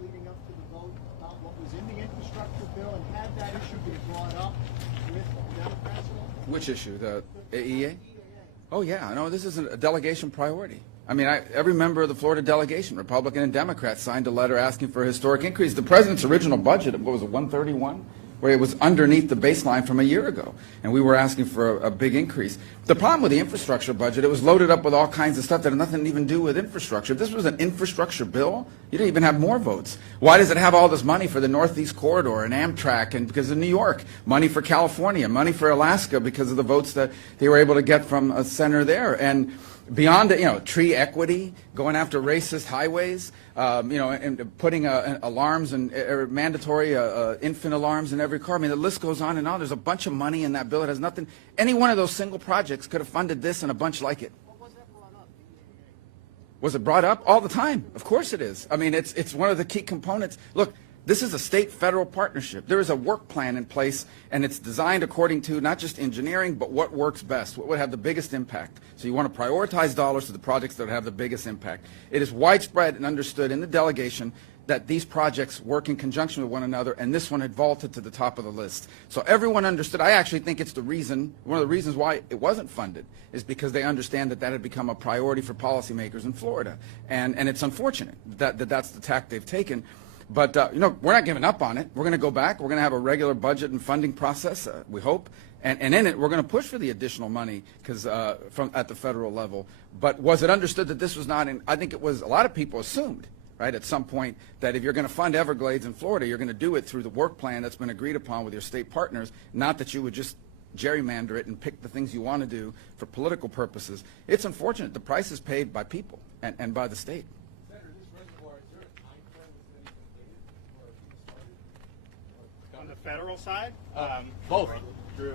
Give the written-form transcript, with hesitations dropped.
leading up to the vote about what was in the infrastructure bill, and had that issue been brought up with the Democrats at all? Which issue? The AEA? Oh, yeah. No, this is a delegation priority. I mean, every member of the Florida delegation, Republican and Democrat, signed a letter asking for a historic increase. The president's original budget, what was it, 131? Where it was underneath the baseline from a year ago, and we were asking for a big increase. The problem with the infrastructure budget, it was loaded up with all kinds of stuff that had nothing to even do with infrastructure. If this was an infrastructure bill, you didn't even have more votes. Why does it have all this money for the Northeast Corridor and Amtrak and because of New York, money for California, money for Alaska because of the votes that they were able to get from a senator there? And beyond it, tree equity, going after racist highways, and putting alarms and mandatory infant alarms in every car. I mean, the list goes on and on. There's a bunch of money in that bill. It has nothing. Any one of those single projects could have funded this and a bunch like it. Was that brought up? Was it brought up? All the time. Of course it is. I mean, it's one of the key components. Look, this is a state-federal partnership. There is a work plan in place, and it's designed according to not just engineering, but what works best, what would have the biggest impact. So you want to prioritize dollars to the projects that would have the biggest impact. It is widespread and understood in the delegation that these projects work in conjunction with one another, and this one had vaulted to the top of the list. So everyone understood. I actually think it's one of the reasons why it wasn't funded, is because they understand that that had become a priority for policymakers in Florida. And it's unfortunate that that's the tack they've taken. But, we're not giving up on it. We're going to go back. We're going to have a regular budget and funding process, we hope. And in it, we're going to push for the additional money at the federal level. But was it understood that this was not in? I think it was. A lot of people assumed, right, at some point, that if you're going to fund Everglades in Florida, you're going to do it through the work plan that's been agreed upon with your state partners, not that you would just gerrymander it and pick the things you want to do for political purposes. It's unfortunate. The price is paid by people and by the state. On the federal side? Both. Drew.